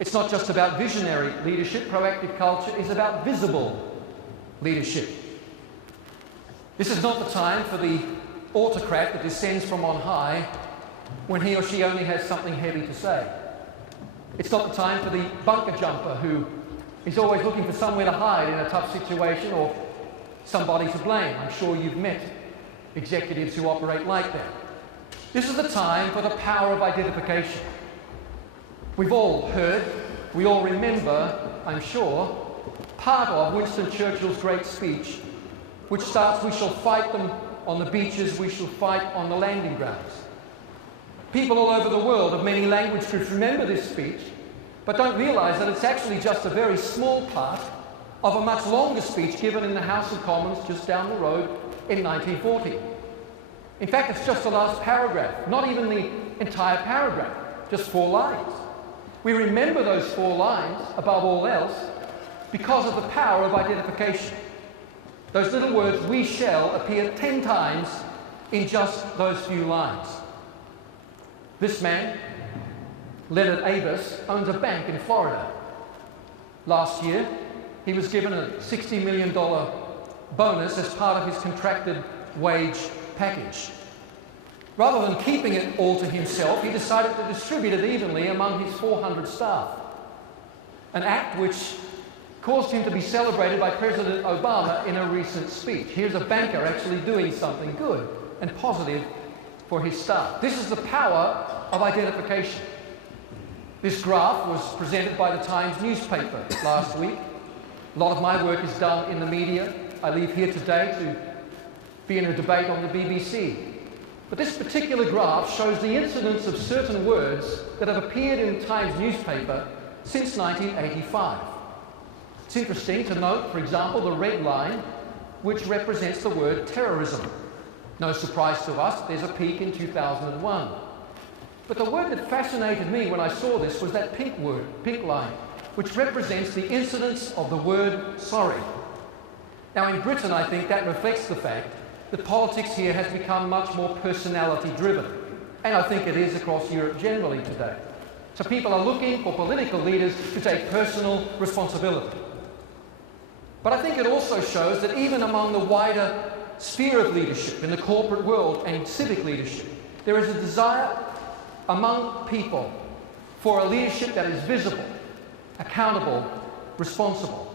It's not just about visionary leadership. Proactive culture is about visible leadership. This is not the time for the autocrat that descends from on high when he or she only has something heavy to say. It's not the time for the bunker jumper who is always looking for somewhere to hide in a tough situation or somebody to blame. I'm sure you've met executives who operate like that. This is the time for the power of identification. We've all heard, we all remember, I'm sure, part of Winston Churchill's great speech, which starts, "We shall fight them on the beaches, we shall fight on the landing grounds." People all over the world of many language groups remember this speech, but don't realise that it's actually just a very small part of a much longer speech given in the House of Commons just down the road in 1940. In fact, it's just the last paragraph, not even the entire paragraph, just 4 lines. We remember those 4 lines, above all else, because of the power of identification. Those little words, "we shall," appear 10 times in just those few lines. This man, Leonard Avis, owns a bank in Florida. Last year, he was given a $60 million bonus as part of his contracted wage package. Rather than keeping it all to himself, he decided to distribute it evenly among his 400 staff, an act which caused him to be celebrated by President Obama in a recent speech. Here's a banker actually doing something good and positive for his staff. This is the power of identification. This graph was presented by the Times newspaper last week. A lot of my work is done in the media. I leave here today to be in a debate on the BBC. But this particular graph shows the incidence of certain words that have appeared in the Times newspaper since 1985. It's interesting to note, for example, the red line, which represents the word terrorism. No surprise to us, there's a peak in 2001. But the word that fascinated me when I saw this was that pink line, which represents the incidence of the word sorry. Now in Britain, I think that reflects the fact that politics here has become much more personality-driven. And I think it is across Europe generally today. So people are looking for political leaders to take personal responsibility. But I think it also shows that even among the wider sphere of leadership in the corporate world and civic leadership, there is a desire among people for a leadership that is visible, accountable, responsible.